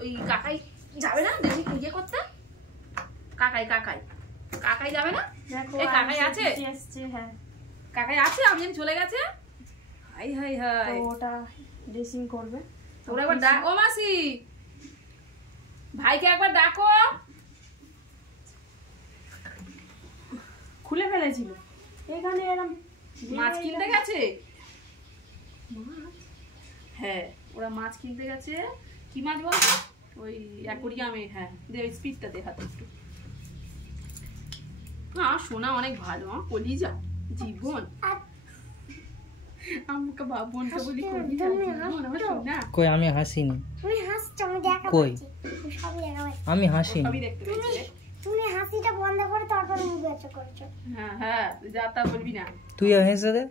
ওই কাকাই যাবে না দেখি ইয়ে করতে? কাকাই কাকাই কাকাই যাবে না? এই কাকাই আছে? হ্যাঁ কাকাই আছে, আমি জানি চলে গেছে। হাই হাই হাই, ওটা ড্রেসিং করবে। তোরা একবার ডাক। ও মাসি, ভাইকে একবার ডাকো। খুলে ফেলেছিল এখানে এরকম মাছ কিনতে গেছে। হ্যাঁ ওরা মাছ কিনতে গেছে। কি মাছ বলতো? ওই অ্যাকোরিয়ামে। হ্যাঁ দে ওই স্পিডটা দেখাতে একটু। সোনা অনেক ভালো, কলিজা জীবন। আমাকে বোনকে বলি কলিজা জীবন আমার সোনা। কই আমি হাসিনি। তুমি হাসছো, আমি দেখা কই সবই দেখা পাচ্ছি। আমি হাসিনি। সবই দেখতে পেয়েছি। তুমি হাসিটা বন্ধ করে তারপরে মুখ বেঁচে করেছো। হ্যাঁ হ্যাঁ, যা তা বলবি না। তুইও হেসে দে।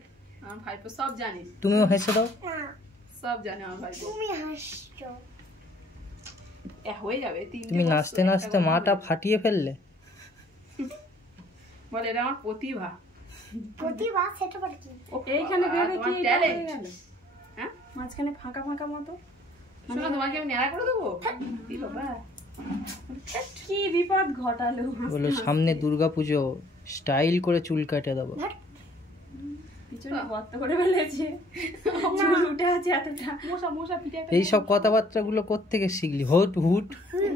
আমার ভাইপো সব জানিস। তুমিও হেসে দাও। না সব জানে আমার ভাইপো। তুমি হাসছো। হয়ে যাবে। তুমি নাচতে নাচতে মাটা ফাটিয়ে ফেললে। বলে এটা আমার প্রতিভা। প্রতিভা সেটা বলে কি? এইখানে ভেবে কি ট্যালেন্ট। হ্যাঁ মাঝখানে ফাঁকা ফাঁকা মতো। শোনো তোমাকে আমি নেড়া করে দেবো। কি বাবা, কি বিপদ ঘটালো। বলো সামনে দুর্গাপুজো, স্টাইল করে চুল কাটে দেবো। পিছনে গর্ত করে ফেলেছে, চুল উঠে আছে এতটা। মশা মশা পিঠে। এইসব কথাবার্তা গুলো কোত্থেকে শিখলি? হুট হুট।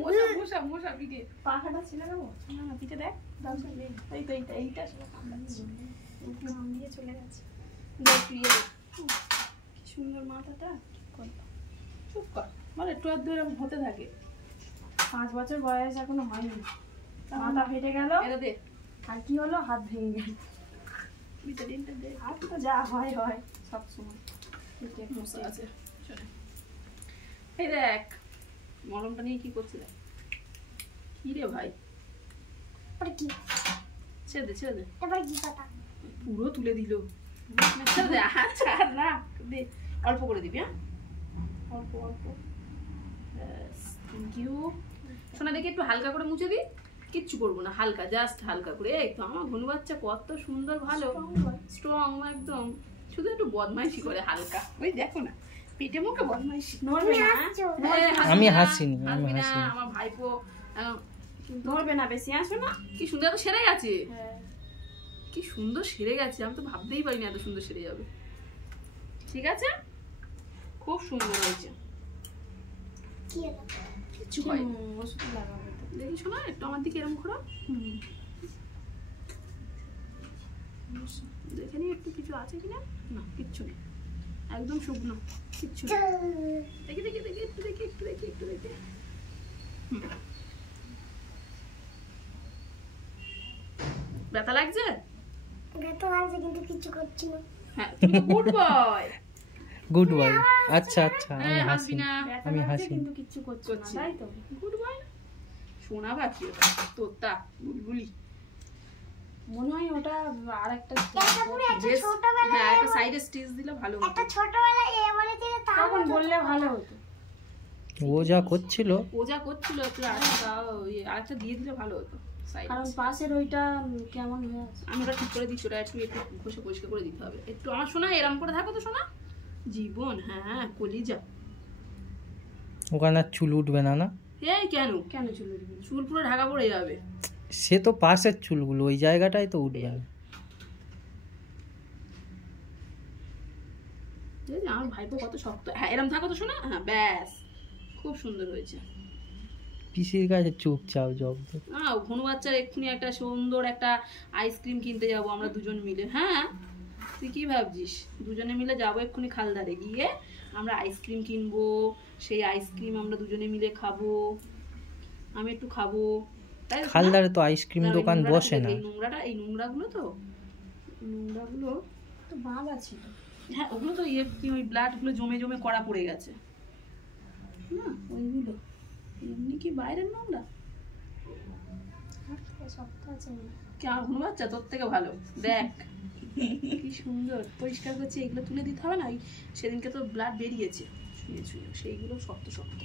মশা মশা মশা পিঠে। পাখাটা ছিল দেবো না পিঠে দেখ। এই তো এইটা আসলে কামড়াচ্ছে, নাম দিয়ে চলে গেছে। দেখ তুই কি সুন্দর মাথাটা। চুপ কর, মানে একটু আর দূর এরকম হতে থাকে। 5 বছর বয়স এখনো হয়নি, মাথা ফেটে গেল। এটা দে। আর কি হলো? হাত ভেঙে গেল। ভিটামিনটা দে। হাত তো যা হয় হয় সব সময়। মশা আছে। এই দেখ মলমটা নিয়ে কি করছিস? কি রে ভাই? ওটা কি? ছেড়ে দে ছেড়ে দে। এবার কি কথা? পুরো তুলে দিল। ছেড়ে দে। আচ্ছা না দে, অল্প করে দিবি। হ্যাঁ অল্প অল্প। Thank you. শোনা দেখি একটু হালকা করে মুছে দিই। কিচ্ছু করবো না, হালকা জাস্ট হালকা করে। এই তো আমার ঘনু বাচ্চা কত সুন্দর, ভালো স্ট্রং একদম। শুধু একটু বদমাইশি করে হালকা। ওই দেখো না পেটে মুখে বদমাইশি। নড়বে না, আমি হাসিনি, আমি হাসবি না। হাসিনি। আমার ভাইপো নড়বে না বেশি। আসো না। কি সুন্দর তো সেরে গেছে। হ্যাঁ কি সুন্দর সেরে গেছে, আমি তো ভাবতেই পারিনি এত সুন্দর সেরে যাবে। ঠিক আছে, খুব সুন্দর হয়েছে। কি হলো? কিচ্ছু হয় ওষুধ লাগাবে তো। দেখি শোনা একটু আমার দিকে এরকম করো। দেখে নি একটু কিছু আছে কিনা। না কিচ্ছু নেই, একদম শুকনো, কিচ্ছু নেই। দেখি দেখি দেখি একটু দেখি একটু দেখি একটু দেখি। ব্যথা লাগছে? ব্যথা লাগছে কিন্তু কিছু করছি না। হ্যাঁ তুমি তো গুড বয়। Good boy. আচ্ছা আচ্ছা আমি হ্যাঁ, হাসি। হাসবি না। আমি হাসি। কিন্তু কিচ্ছু করছো না, তাই তো? গুড বয় সোনা বাকি ওটা তোতা বুলবুলি। মনে হয় ওটা আরেকটা এটা পুরো একটা বেশ, ছোটবেলায় হ্যাঁ একটা সাইডে স্টিচ দিলে ভালো হতো। একটা ছোটবেলায় এ বলে দিলে তাও তখন বললে ভালো হতো। ও যা করছিল। ও যা করছিল একটু আরেকটা দিয়ে দিলে ভালো হতো সাইডে। কারণ পাশের ওইটা কেমন হয়ে আছে। আমি ওটা ঠিক করে দিচ্ছি, ওটা একটু একটু ঘষে পরিষ্কার করে দিতে হবে একটু। আমার শোনা এরম করে থাকো তো শোনা জীবন। হ্যাঁ কলিজা। ওখানে আর চুল উঠবে না? না এই কেন কেন চুল উঠবে? চুল পুরো ঢাকা পড়ে যাবে। সে তো পাশের চুলগুলো, ওই জায়গাটাই তো উঠবে না। আমার ভাইপো কত শক্ত। হ্যাঁ এরম থাকো তো শোনা। হ্যাঁ ব্যাস খুব সুন্দর হয়েছে। পিসির কাছে চুপচাপ জব্দ। ঘনু বাচ্চার এক্ষুনি একটা সুন্দর একটা আইসক্রিম কিনতে যাবো আমরা দুজন মিলে। হ্যাঁ তুই কি ভাবছিস? দুজনে মিলে যাবো এক্ষুনি খালদারে গিয়ে আমরা আইসক্রিম কিনবো। সেই আইসক্রিম আমরা দুজনে মিলে খাবো। আমি একটু খাবো। তাই খালদারে তো আইসক্রিম দোকান বসে না। এই নোংরাটা, এই নোংরাগুলো তো নোংরাগুলো তো বাবা ছিল। হ্যাঁ ওগুলো তো ইয়ে কি ওই ব্লাড গুলো জমে জমে কড়া পড়ে গেছে না ওইগুলো। এমনি কি বাইরের নোংরা? কি আমার ঘুম বাচ্চা তোর থেকে ভালো। দেখ কি সুন্দর পরিষ্কার করছে। এগুলো তুলে দিতে হবে না? সেদিনকে তো ব্লাড বেরিয়েছে ছুঁয়ে ছুঁয়ে, সেইগুলো শক্ত শক্ত।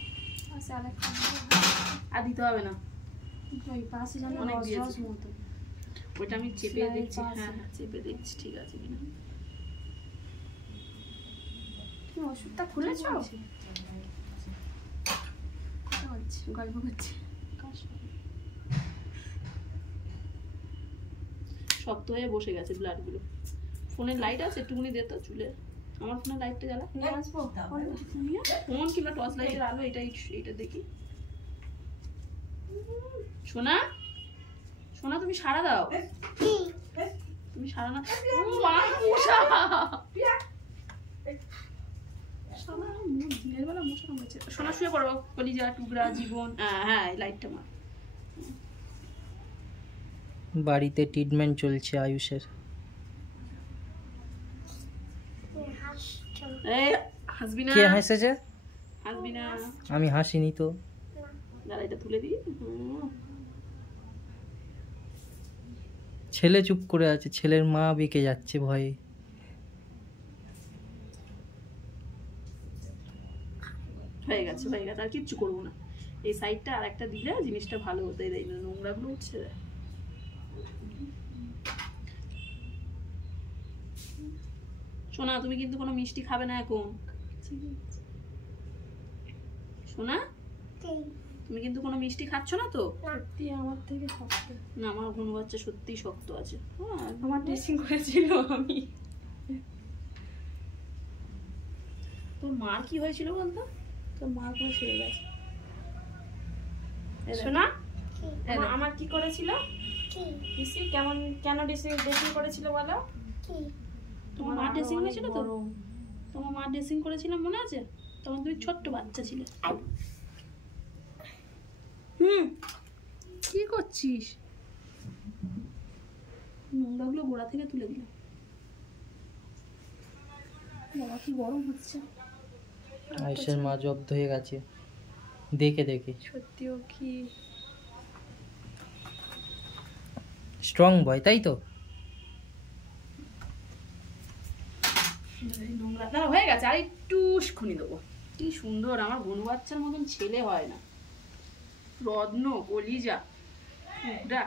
আর দিতে হবে না, অনেক দিয়েছে। ওইটা আমি চেপে দেখছি। হ্যাঁ হ্যাঁ চেপে দেখছি ঠিক আছে কিনা। ওষুধটা খুলেছো? গল্প করছে। শক্ত হয়ে বসে গেছে ব্লাডগুলো। ফোনের লাইট আছে একটুখানি দে তো চুলে, আমার ফোনের লাইটটা জ্বালা। নিয়ে আসবো ফোন কিংবা টর্চ লাইটের আলো এইটা দেখি। সোনা সোনা তুমি সাড়া দাও, কি তুমি সাড়া না। ও মা মশা, সোনা দিনের বেলা মশা কামড়েছে। সোনা শুয়ে পড়ো, কলিজা টুকরা জীবন। হ্যাঁ এই লাইটটা মার। বাড়িতে ট্রিটমেন্ট চলছে আয়ুষের। হাসছো? এই হাসবি না, কে হাসেছে? হাসবি না। আমি হাসিনি তো। দাঁড়া এটা তুলে দিই। ছেলে চুপ করে আছে, ছেলের মা বেঁকে যাচ্ছে ভয়ে। হয়ে গেছে হয়ে গেছে, আর কিচ্ছু করবো না। এই সাইডটা আর একটা দিলে জিনিসটা ভালো হতো। এই নোংরাগুলো উঠছে। সোনা তুমি কিন্তু কোনো মিষ্টি খাবে না এখন। সোনা কি? তুমি কিন্তু কোনো মিষ্টি খাচ্ছ না তো? সত্যি আমার থেকে শক্ত। না আমার ঘুম বাচ্চা সত্যি শক্ত আছে। হ্যাঁ আমার ড্রেসিং করেছিল আমি। তোর মার কি হয়েছিল বলতো? তোর মার কোনো সেরে গেছে। শোনা কি? আমার কি করেছিল? কি? ডিসি কেন ড্রেসিং করেছিল বলো? কি? তোমার মা ড্রেসিং হয়েছিল তো? তোমার মা ড্রেসিং করেছিল মনে আছে? তখন তুমি ছোট্ট বাচ্চা ছিলে। কি করছিস? নোংরাগুলো গোড়া থেকে তুলে দিলাম। বাবা কি গরম হচ্ছে। আয়ুষের মা জব্দ হয়ে গেছে দেখে দেখে। সত্যিও কি স্ট্রং বয় তাই তো? নোংরা না হয়ে গেছে, আর একটু খুনি দেবো। কি সুন্দর, আমার গনু বাচ্চার মতন ছেলে হয় না। রত্ন কলিজা টুকরা।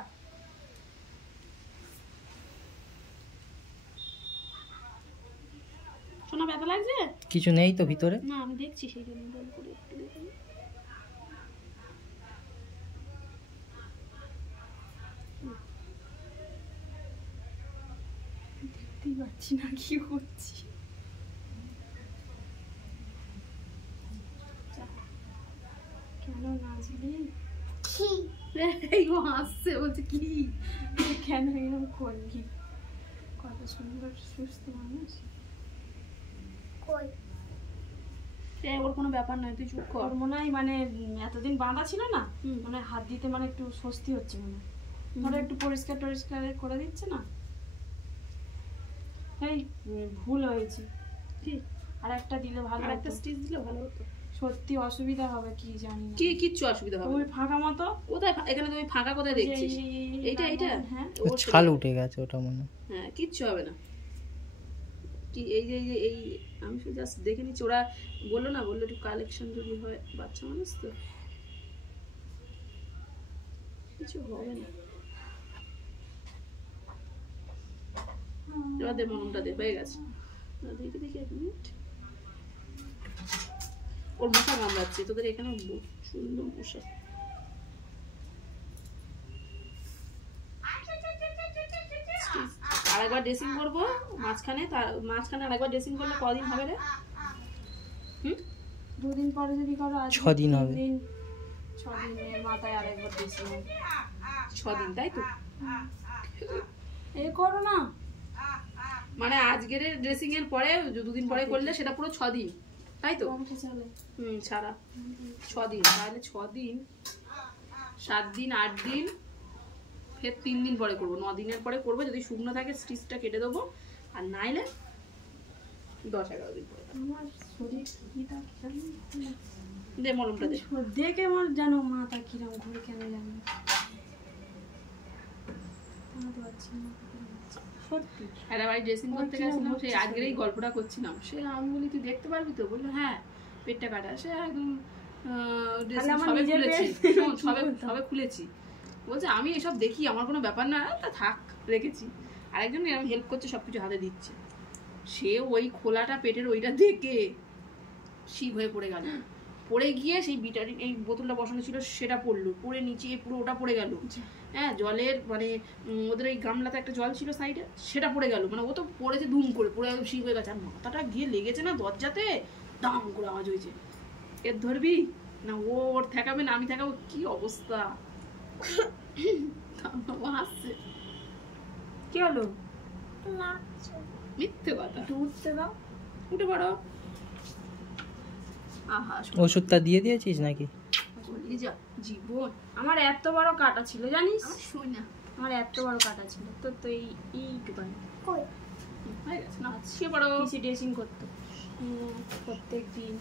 শোনা ব্যথা লাগছে? কিছু নেই তো ভিতরে? না আমি দেখছি সেই জন্য বল করে একটু দেখে নিই। দেখতেই পাচ্ছি না কি করছি। কেন নাচলি? কি? এই ও হাসছে, বলছে কি কেন এরকম করলি? কত সুন্দর সুস্থ মানুষ। কই? ওর কোনো ব্যাপার নয়, তুই চুপ কর। ওর মনে হয় মানে এতদিন বাঁধা ছিল না, হুম। মানে হাত দিতে মানে একটু স্বস্তি হচ্ছে মনে হয়। ধরো একটু পরিষ্কার টরিষ্কার করে দিচ্ছে না। এই ভুল হয়েছে, ঠিক আর একটা দিলে ভালো আর একটা হতো। স্টিচ দিলে ভালো হতো। সত্যি অসুবিধা হবে কি জানি না। কি কিচ্ছু অসুবিধা হবে ওই না। ফাঁকা মতো কোথায় এখানে তুমি ফাঁকা কোথায় দেখছিস? এইটা এইটা হ্যাঁ ওর ছাল উঠে গেছে ওটা মনে হয়। হ্যাঁ কিচ্ছু হবে না। কি এই যে এই আমি শুধু জাস্ট দেখে নিচ্ছি। ওরা বললো না, বললো একটু কালেকশন যদি হয়, বাচ্চা মানুষ তো কিছু হবে না। এবার দে মনটা দে, হয়ে গেছে। দেখি দেখি 1 মিনিট। ওর মশা কামড়াচ্ছে, তোদের এখানে সুন্দর মশা। আরেকবার ড্রেসিং করবো মাঝখানে, মাঝখানে আরেকবার ড্রেসিং করলে কদিন হবে রে? দুদিন পরে যদি করো, আজ 6 দিন হবে। 6 দিনের মাথায় আরেকবার দিয়েছি। 6 দিন তাই তো? এ করো না, মানে আজকের ড্রেসিং এর পরে 2 দিন পরে করলে সেটা পুরো 6 দিন তাই তো? কমতে চলে। ছাড়া 6 দিন, তাহলে 6 দিন 7 দিন 8 দিন, ফের 3 দিন পরে করবো, 9 দিনের পরে করবো। যদি শুকনো থাকে স্টিচটা কেটে দেবো, আর নাইলে 10-11 দিন পরে। আমার শরীর কি তা জানি না। দে মলমটা দে। দেখে আমার জানো মাথা কিরম ঘুরে কেন জানি না। থামাতে পারছি না। সত্যি একটা বাড়ি ড্রেসিং করতে গেছিলাম, সেই আজকের এই গল্পটা করছিলাম। সে আমি বলি তুই দেখতে পারবি তো? বললো হ্যাঁ পেটটা কাটা। সে একদম ড্রেসিং আমার সবে নিজের খুলেছি, পেট। শোন, সবে খুলেছি। বলছে আমি এসব দেখি, আমার কোনো ব্যাপার না, তা থাক রেখেছি। আরেকজন এরকম হেল্প করছে, সবকিছু হাতে দিচ্ছে। সে ওই খোলাটা পেটের ওইটা দেখে শিব হয়ে পড়ে গেল। পড়ে গিয়ে সেই বিটারি এই বোতলটা বসানো ছিল সেটা পড়লো, পড়ে নিচে পুরো ওটা পড়ে গেল। হ্যাঁ, জলের মানে ওদের এই গামলাতে একটা জল ছিল সাইডে, সেটা পড়ে গেল, মানে ও তো পড়েছে ধুম করে, পড়ে একদম শিখ হয়ে গেছে। আর মাথাটা গিয়ে লেগেছে না দরজাতে, দাম করে আওয়াজ হয়েছে। এর ধরবি না, ও ওর ঠেকাবে না আমি ঠেকাবো, কি অবস্থা। হাসছে। কি হলো? লাগছে। মিথ্যে কথা। একটু উঠতে দাও। উঠে পড়ো। আহা, ওষুধটা দিয়ে দিয়েছিস নাকি? যা জীবন। আমার এত বড় কাটা ছিল জানিস? আমার শুই না, আমার এত বড় কাটা ছিল, তোর তো এইটুকানি। কই? হয়ে গেছে না, শুয়ে পড়ো। পিসি ড্রেসিং করতো প্রত্যেক দিন।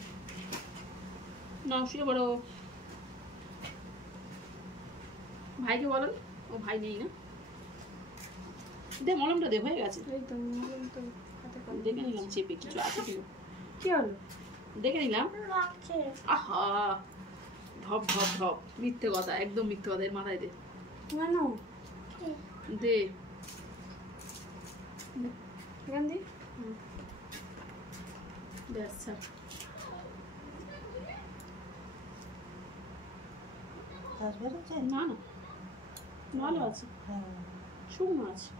না, শুয়ে পড়ো। ভাইকে বলেন, ও ভাই নেই না, দে মলমটা দে, হয়ে গেছে। এই তো মলম তো হাতে করে দেখে নিলাম চেপে কিছু আছে কিনা, কি হলো? দেখে নিলাম। লাগছে। আহা, ধপ ধপ ধপ, মিথ্যে কথা, একদম মিথ্যে কথা। এর মাথায় দে, কেন? দে। এখান দিয়ে ব্যাস ছাড়। না না, ভালো আছে, শুকনো আছে,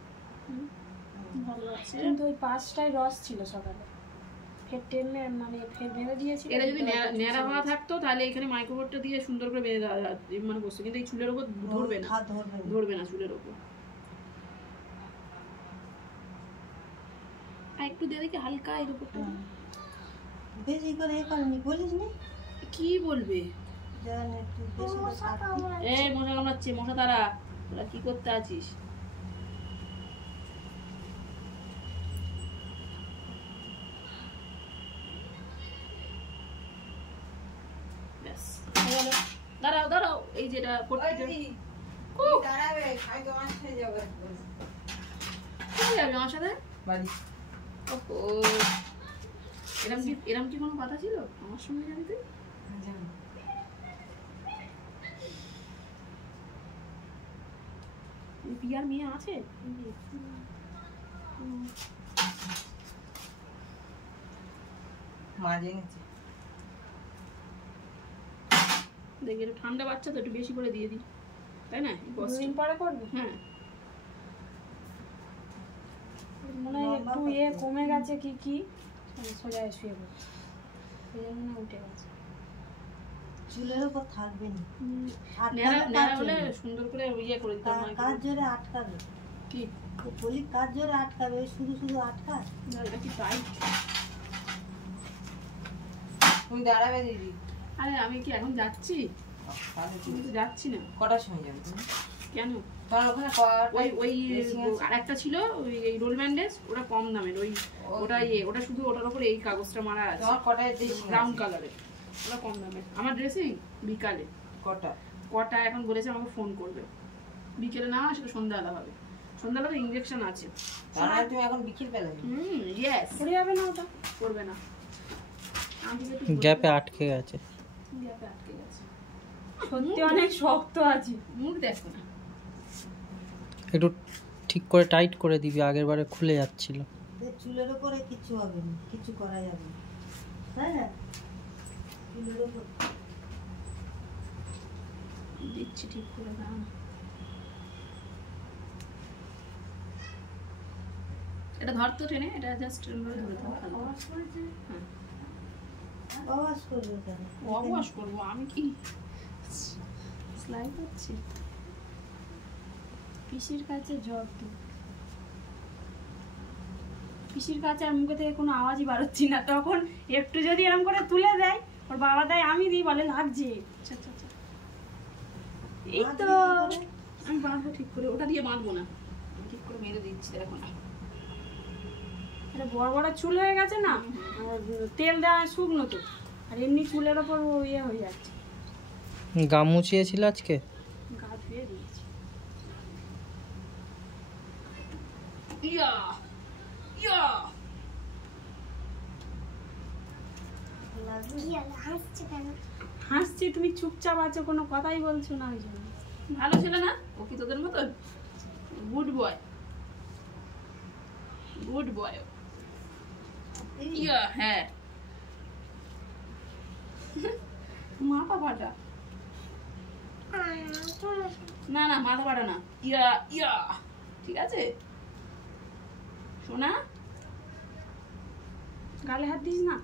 ভালো আছে। কিন্তু ওই 5টায় রস ছিল সকালে, ফের টেনে মানে ফের বেঁধে দিয়েছি। এটা যদি ন্যাড়া হওয়া থাকতো তাহলে এখানে মাইক্রোবোর্ডটা দিয়ে সুন্দর করে বেঁধে দেওয়া মানে বসতো, কিন্তু এই চুলের ওপর ধরবে না, ধরবে না চুলের ওপর। আর একটু দিয়ে দেখি হালকা এর উপরটা। বেশি করে এ করনি, বলিস নি? কি বলবে? জান একটু বেশি করে মশা কাটবি। কামড়াচ্ছে। এই মশা কামড়াচ্ছে, মশা তারা, তোরা কি করতে আছিস? ব্যাস, হয়ে গেল। দাঁড়াও দাঁড়াও, এই যেটা পট্টিটা কোথায় যাবে আমার সাথে? ওহো, এরম কি কোনো কথা ছিল আমার সঙ্গে যাবি তুই? এই পিয়ার মেয়ে আছে? দেখি একটু ঠান্ডা বাচ্চা তো, একটু বেশি করে দিয়ে দিই, তাই না? এই কষ্ট। দুদিন পরে করবি? হ্যাঁ, মনে হয় একটু কমে গেছে কি কি, সোজা শুয়ে পড়ছে, সেই জন্য না উঠে গেছে। চুলের উপর থাকবে না, ন্যাড়া আটকাবে ন্যাড়া কাজ হলে জোরে। সুন্দর করে ইয়ে করে দিতে হয়। কাজ জোরে আটকাবে। কি বলি কাজ জোরে আটকাবে, ওই শুধু শুধু আটকায়। না, এটা কি টাইট? তুমি দাঁড়াবে দিদি? আরে আমি কি এখন যাচ্ছি? আমি তো যাচ্ছি না। কটার সময় যাবে তুমি? কেন? তোমার ওখানে ওই ওই dressing আছে? আরেকটা ছিল ওই এই রোল ব্যান্ডেজ, ওটা কম দামের, ওই ওটা ওটা শুধু ওটার উপরে এই কাগজটা মারা আছে, তোমার কটায় ড্রেসিং ব্রাউন কালারের, ওটা কম দামের। আমার ড্রেসিং বিকালে কটা? কটা এখন বলেছে আমাকে ফোন করবে, বিকেলে না সেটা সন্ধ্যাবেলা হবে, সন্ধ্যাবেলা তো ইঞ্জেকশন আছে। তার মানে তুমি এখন বিকেল বেলা যাবে? ইয়েস, পড়ে যাবে না ওটা? করবে না, আমি তোকে একটু গ্যাপে আটকে গেছে। গ্যাপে আটকে গেছে। সত্যি অনেক শক্ত আছে। মুখ দেখো না, একটু ঠিক করে টাইট করে দিবি, আগের বারে খুলে যাচ্ছিল। এদের চুলের উপরে কিছু হবে না, কিছু করা যাবে না, তাই না? চুলের উপর দিচ্ছি ঠিক করে, দাও না। এটা ধরতো টেনে, এটা জাস্ট ধরে দাও হালকা। হ্যাঁ, আওয়াজ করবে কেন? অবশ করবো আমি, কি সেলাই করছি? পিসির কাছে জব্দ, পিসির কাছে আর মুখে থেকে কোনো আওয়াজই বাড়াচ্ছি না, তখন একটু যদি এরকম করে তুলে দেয়, ওর বাবা দেয়, আমি দিই, বলে লাগছে। আচ্ছা আচ্ছা আচ্ছা, এই তো আমি বাঁধবো ঠিক করে, ওটা দিয়ে বাঁধবো না, আমি ঠিক করে মেরে দিচ্ছি, দেখো না। এটা বড় বড় চুল হয়ে গেছে না, আর তেল দেওয়া শুকনো তো, আর এমনি চুলের ওপর ইয়ে হয়ে যাচ্ছে। গা মুছিয়েছিল আজকে? গা ধুয়ে দিয়েছি। ইয়া ইয়া, লাগবে? কি হলো? হাসছে কেন? হাসছি, তুমি চুপচাপ আছো, কোনো কথাই বলছো না, ওই জন্য। ভালো ছিল না ও? কি তোদের মতন? Good boy, good boy. ইয়া, হ্যাঁ মাথা ফাটা। চলে এসো। না না মাথা ফাটা না, ইয়া ইয়া, ঠিক আছে সোনা? গালে হাত দিস না,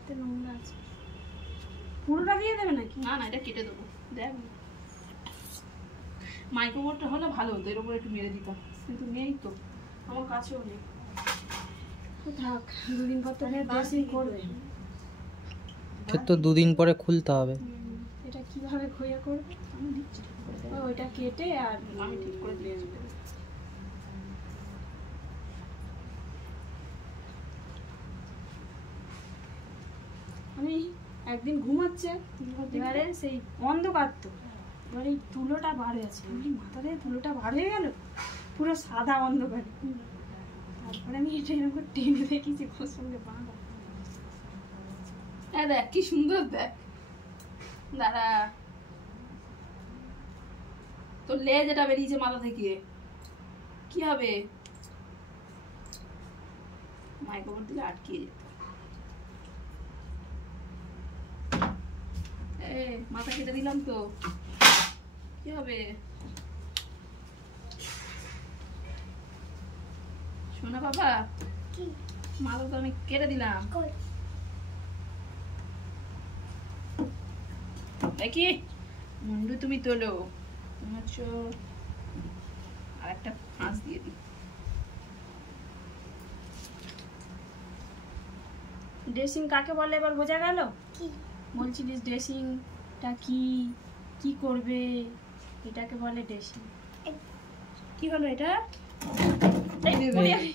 এতে নোংরা আছে। পুরোটা দিয়ে দেবে নাকি? না না এটা কেটে দেবো, দেখ মাইক্রোবোর্ডটা হলে ভালো হতো, এর উপর একটু মেরে দিতাম, কিন্তু নেই তো, আমার কাছেও নেই। তো থাক, 2 দিন পর তো ফের ড্রেসিং করবে। ফের তো 2 দিন পরে খুলতে হবে। এটা কিভাবে খইয়া করবে? আমি দিচ্ছি ঠিক করে দেখ। ওইটা কেটে আর আমি ঠিক করে দিয়ে দেবো। আমি একদিন ঘুমাচ্ছে, এবারে সেই অন্ধকার তো, এবারে এই তুলোটা বার হয়েছে, আমি মাথা থেকে তুলোটা বার হয়ে গেল, পুরো সাদা অন্ধকারে। তারপরে আমি এটা এরকম করে টেনে দেখেছি ওর সঙ্গে বাঁধা। হ্যাঁ দেখ কি সুন্দর, দেখ দাঁড়া, তোর লেজ এটা বেরিয়েছে মাথা থেকে, কি হবে? মাইক্রোবোর্ড দিলে আটকিয়ে যেত। মাথা কেটে দিলাম তো, কি হবে? শোনা বাবা, কি? মাথা তো আমি কেটে দিলাম, কই? দেখি মুন্ডু তুমি তোলো, তোমার আর একটা ফাঁস দিয়ে দিই। ড্রেসিং কাকে বলে এবার বোঝা গেল? কি? বলছিলিস ড্রেসিংটা কি, কি করবে, এটাকে বলে ড্রেসিং। কি হলো এটা? এই নে, এই। এই।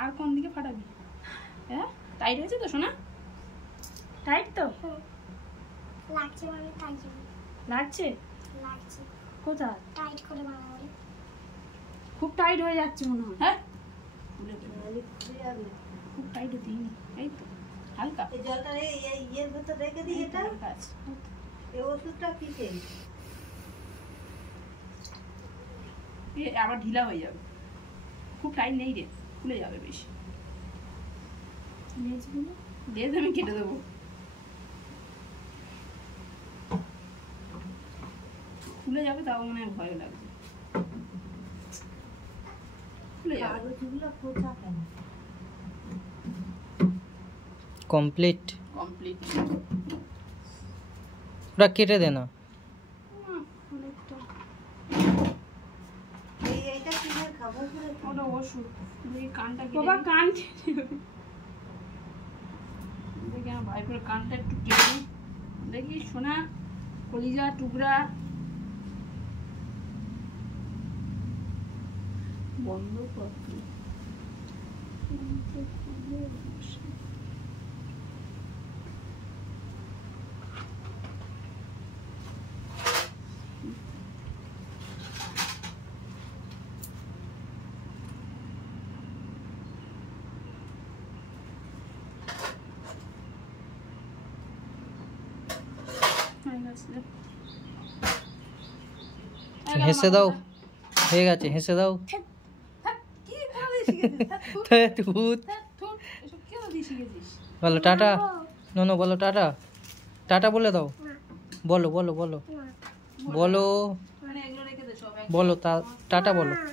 আর কোন দিকে ফাটাবি? হ্যাঁ টাইট হয়েছে তো সোনা? টাইট তো হুম। লাগছে মানে তাই জন্য। লাগছে? লাগছে। কোথায়? টাইট করে বানাবো। খুব টাইট হয়ে যাচ্ছে মনে হয়। হ্যাঁ খুলে ফেলো। নাহলে খুলে যাবে। খুব টাইটও দিইনি, এই তো হালকা এই জলটা ইয়ের ভেতর রেখে দিই, এটা হালকা আছে। এই ওষুধটা কিসে? এ আবার ঢিলা হয়ে যাবে, খুব টাইট নেই রে, খুলে যাবে বেশি। লেজগুলো লেজ আমি কেটে দেবো। খুলে যাবে তাও মনে হয় ভয় লাগছে, খুলে যাবে। কাগজগুলো খোঁচা কেন? কমপ্লিট। কমপ্লিট। ওটা কেটে দে না। অনেকটা। এইটা কিনে খাবো করে ওটা ওষুধ, দেখি কানটা কেটে বাবা দিই। কান কেটে দেবে। দেখি আমার ভাইপোর কানটা একটু কেটে দিই। দেখি সোনা, কলিজা টুকরা বন্ধ কর। হয়ে গেছে। হেসে দাও, হয়ে গেছে, হেসে দাও। ধ্যাৎ, কি করে শিখেছিস? ভূত। এসব কেন দিয়ে শিখেছিস? বলো টাটা। নো বলো টাটা, টাটা বলে দাও। না। বলো বলো বলো না। বলো মানে এগুলো রেখে দে সব, বলো টাটা বলো। না।